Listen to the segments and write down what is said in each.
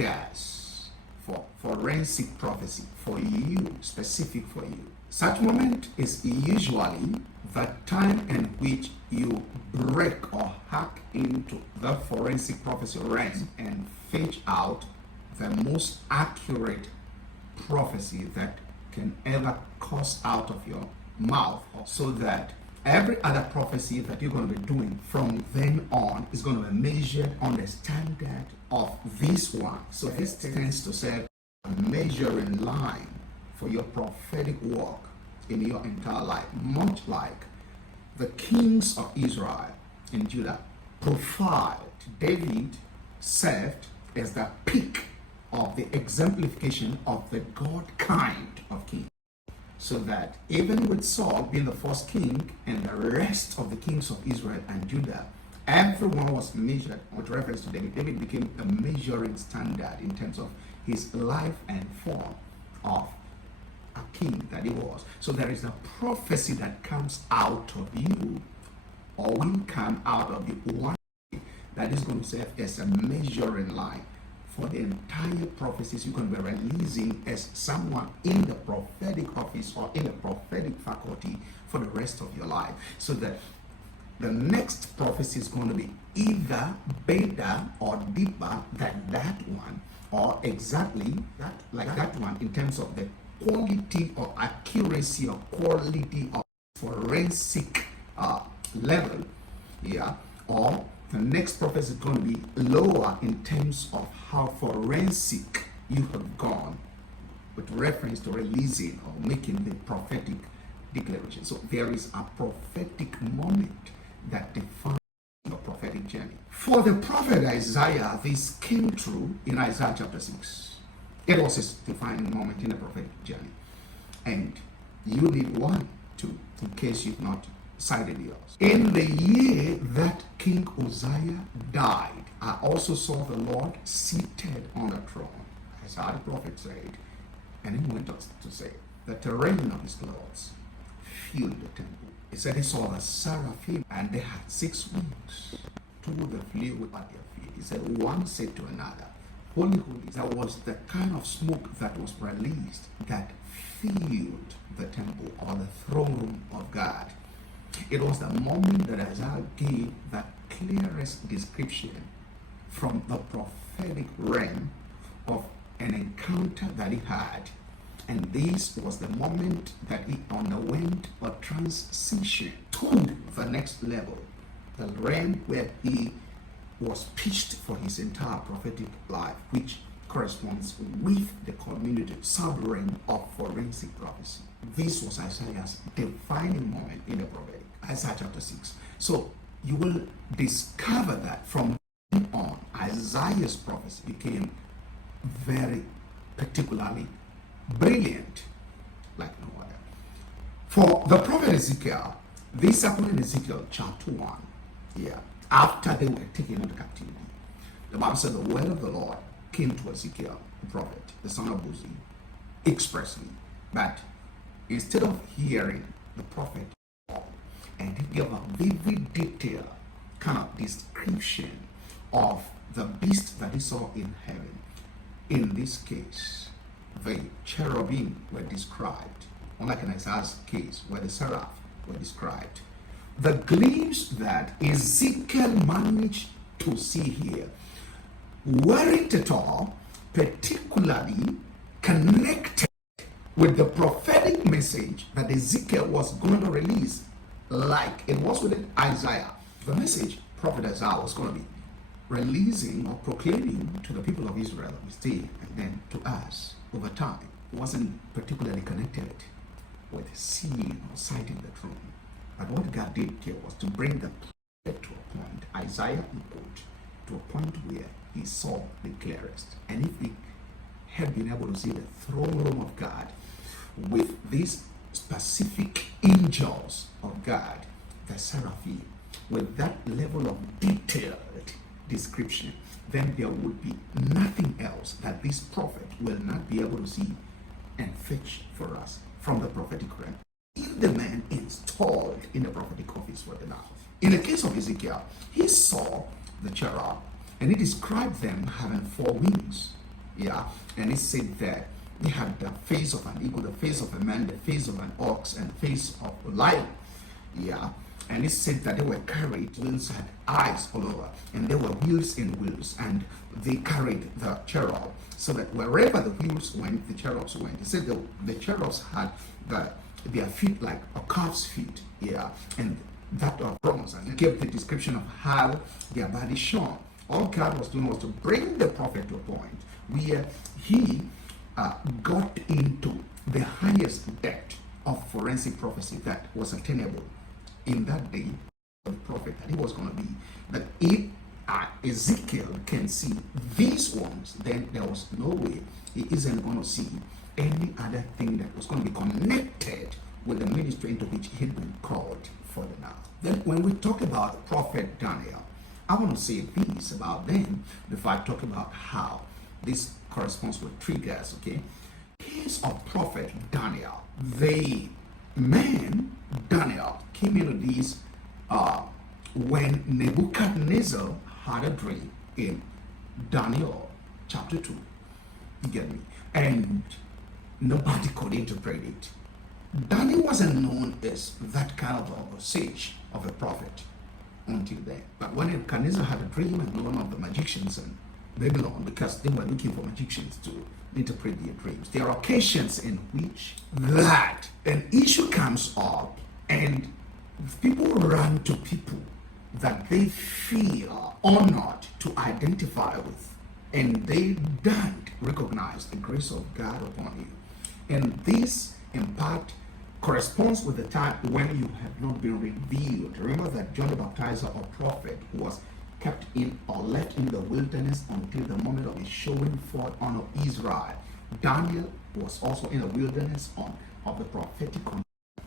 triggers for forensic prophecy for you, specific for you. Such moment is usually the time in which you break or hack into the forensic prophecy realm and fetch out the most accurate prophecy that can ever course out of your mouth, so that every other prophecy that you're going to be doing from then on is going to be measured on the standard of this one. So this tends to serve a measuring line for your prophetic work in your entire life, much like the kings of Israel and Judah profiled. David served as the peak of the exemplification of the God kind of king. So that even with Saul being the first king and the rest of the kings of Israel and Judah, everyone was measured with reference to David. David became a measuring standard in terms of his life and form of a king that he was. So there is a prophecy that comes out of you, or will come out of you, one that is going to serve as a measuring line for the entire prophecies you're going to be releasing as someone in the prophetic office or in the prophetic faculty for the rest of your life. So that the next prophecy is going to be either better or deeper than that one, or exactly that one in terms of the quality or accuracy or quality of forensic level, or the next prophecy is going to be lower in terms of how forensic you have gone with reference to releasing or making the prophetic declaration. So there is a prophetic moment that defines your prophetic journey. For the prophet Isaiah, this came true in Isaiah chapter 6. It was a defining moment in the prophetic journey. And you need one, too, in case you've not cited yours. In the year that King Uzziah died, I also saw the Lord seated on a throne, as our prophet said, and he went on to say, the terrain of his clothes filled the temple. He said he saw the seraphim, and they had 6 wings. 2 that flew with at their feet. He said, one said to another, holy, holy. That was the kind of smoke that was released that filled the temple or the throne room of God. It was the moment that Isaiah gave the clearest description from the prophetic realm of an encounter that he had. And this was the moment that he underwent a transition to the next level, the realm where he was pitched for his entire prophetic life, which corresponds with the community sub-realm of forensic prophecy. This was Isaiah's defining moment in the prophetic, Isaiah chapter 6. So you will discover that from then on, Isaiah's prophecy became very particularly brilliant, like no other. For the prophet Ezekiel, this happened in Ezekiel chapter 1. After they were taken into captivity, the Bible said the word of the Lord came to Ezekiel, the prophet, the son of Buzi, expressly. But instead of hearing the prophet, and he gave a vivid, detailed kind of description of the beast that he saw in heaven. In this case, the cherubim were described, unlike in Isaiah's case, where the seraph were described. The glimpse that Ezekiel managed to see here weren't at all particularly connected with the prophetic message that Ezekiel was going to release, like it was with Isaiah. The message prophet Isaiah was going to be releasing or proclaiming to the people of Israel of his day, and then to us over time, wasn't particularly connected with seeing or sighting the throne. But what God did here was to bring the prophet to a point, Isaiah equaled, to a point where he saw the clearest. And if he had been able to see the throne room of God with these specific angels of God, the seraphim, with that level of detailed description, then there would be nothing else that this prophet will not be able to see and fetch for us from the prophetic realm. In the man installed in the prophetic office for the now. In the case of Ezekiel, he saw the cherub, and he described them having 4 wings. Yeah, and it said that they had the face of an eagle, the face of a man, the face of an ox, and the face of a lion. Yeah, and it said that they were carried, wheels had eyes all over, and there were wheels in wheels, and they carried the cherub, so that wherever the wheels went, the cherubs went. He said the cherubs had their feet like a calf's feet, yeah, and that of bronze, and he gave the description of how their body shone. All God was doing was to bring the prophet to a point where he got into the highest depth of forensic prophecy that was attainable in that day. The prophet that he was going to be, that if Ezekiel can see these ones, then there was no way he isn't going to see any other thing that was going to be connected with the ministry into which he had been called for the now. Then when we talk about the prophet Daniel, I want to say this about them before I talk about how this corresponds with triggers, okay? Case of prophet Daniel. The man Daniel came into this when Nebuchadnezzar had a dream in Daniel chapter 2. You get me? And nobody could interpret it. Daniel wasn't known as that kind of a sage of a prophet until then. But when Nebuchadnezzar had a dream, and one of the magicians in Babylon, because they were looking for magicians to interpret their dreams, there are occasions in which that an issue comes up and people run to people that they feel honored to identify with, and they don't recognize the grace of God upon you. And this in part corresponds with the time when you have not been revealed. Remember that John the Baptizer, or prophet, was kept in or left in the wilderness until the moment of his showing forth on Israel. Daniel was also in the wilderness of the prophetic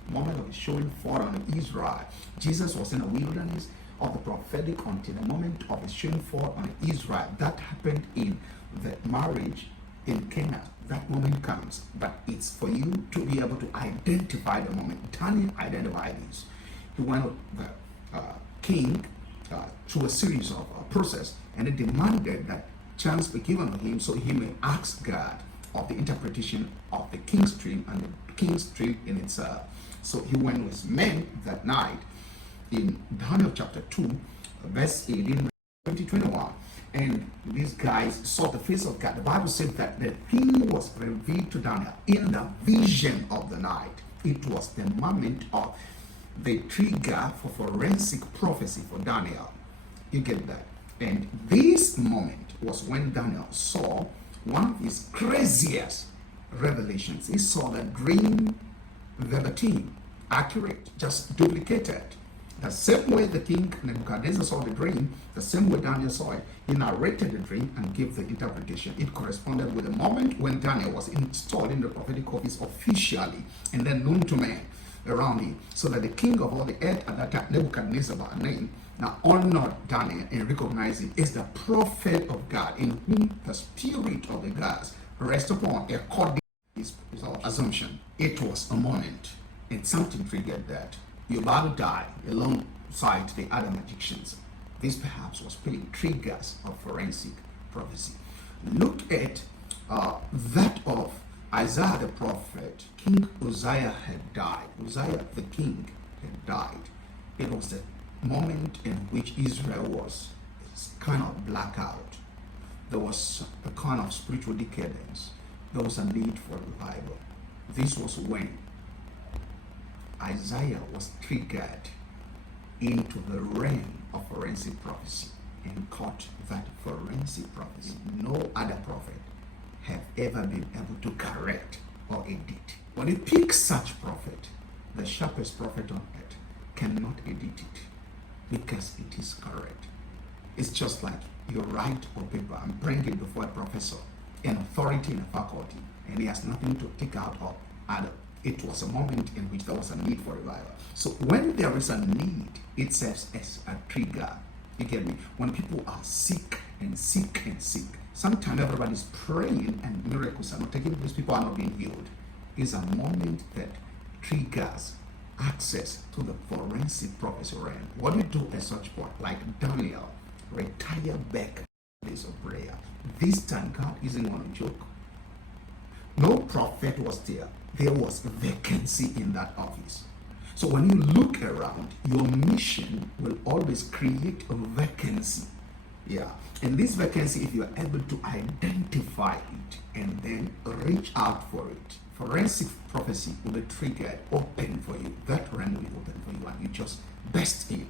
moment of his showing forth on Israel. Jesus was in the wilderness of the prophetic until the moment of his showing forth on Israel. That happened in the marriage in Cana. That moment comes, but it's for you to be able to identify the moment. Daniel identified this. He went to the king through a series of process, and it demanded that chance be given to him so he may ask God of the interpretation of the king's dream, and the king's dream in itself. So he went with his men that night in Daniel chapter 2, verse 18, 2021. And these guys saw the face of God. The Bible said that the thing was revealed to Daniel in the vision of the night. It was the moment of the trigger for forensic prophecy for Daniel. You get that? And this moment was when Daniel saw one of his craziest revelations. He saw the dream verbatim, accurate, just duplicated. The same way the king Nebuchadnezzar saw the dream, the same way Daniel saw it. He narrated the dream and gave the interpretation. It corresponded with the moment when Daniel was installed in the prophetic office officially, and then known to men around him, so that the king of all the earth at that time, Nebuchadnezzar by name, now honored Daniel and recognized him as the prophet of God, in whom the spirit of the gods rests upon, according to his assumption. It was a moment, and something triggered that. You're about to die alongside the other magicians. This perhaps was putting triggers of forensic prophecy. Look at that of Isaiah the prophet. King Uzziah had died. Uzziah the king had died. It was the moment in which Israel was kind of blackout. There was a kind of spiritual decadence. There was a need for revival. This was when Isaiah was triggered into the realm of forensic prophecy and caught that forensic prophecy. No other prophet have ever been able to correct or edit. When you pick such prophet, the sharpest prophet on earth cannot edit it because it is correct. It's just like you write on paper and bring it before a professor, an authority in a faculty, and he has nothing to take out or add. It was a moment in which there was a need for revival. So when there is a need, it serves as a trigger. You get me? When people are sick and sick and sick, sometimes everybody's praying and miracles are not taking place, people are not being healed. It's a moment that triggers access to the forensic prophecy realm. What do you do at such point? Like Daniel, retire back days of prayer. This time, God isn't going to joke. No prophet was there. There was vacancy in that office. So when you look around, your mission will always create a vacancy. Yeah. And this vacancy, if you are able to identify it and then reach out for it, forensic prophecy will be triggered, open for you. That realm will be open for you, and you just burst in.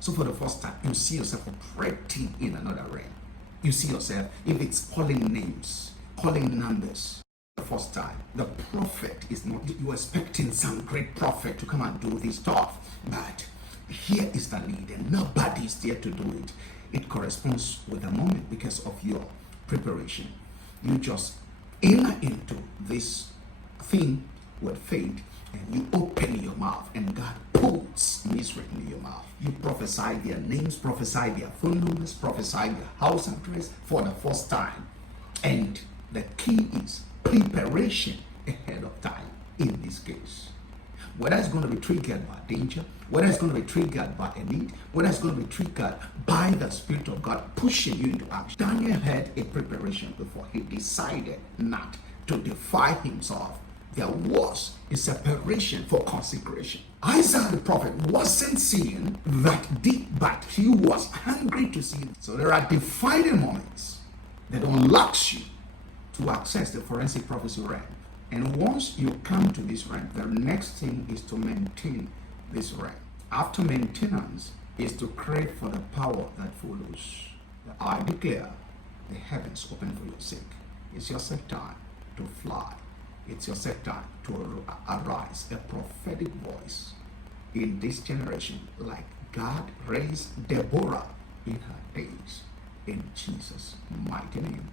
So for the first time, you see yourself operating in another realm. You see yourself, if it's calling names, calling numbers. The first time, the prophet is not, you're expecting some great prophet to come and do this stuff, but here is the lead and nobody is there to do it. It corresponds with the moment because of your preparation. You just enter into this thing with faith and you open your mouth and God puts mystery in your mouth. You prophesy their names, prophesy their phone numbers, prophesy their house address for the first time. And the key is preparation ahead of time in this case. Whether it's going to be triggered by danger, whether it's going to be triggered by a need, whether it's going to be triggered by the Spirit of God pushing you into action. Daniel had a preparation before he decided not to defy himself. There was a separation for consecration. Isaiah the prophet wasn't seeing that deep, but he was hungry to see it. So there are defining moments that unlocks you to access the forensic prophecy realm. And once you come to this realm, the next thing is to maintain this realm. After maintenance is to crave for the power that follows. I declare the heavens open for your sake. It's your set time to fly. It's your set time to arise, a prophetic voice in this generation, like God raised Deborah in her days. In Jesus' mighty name.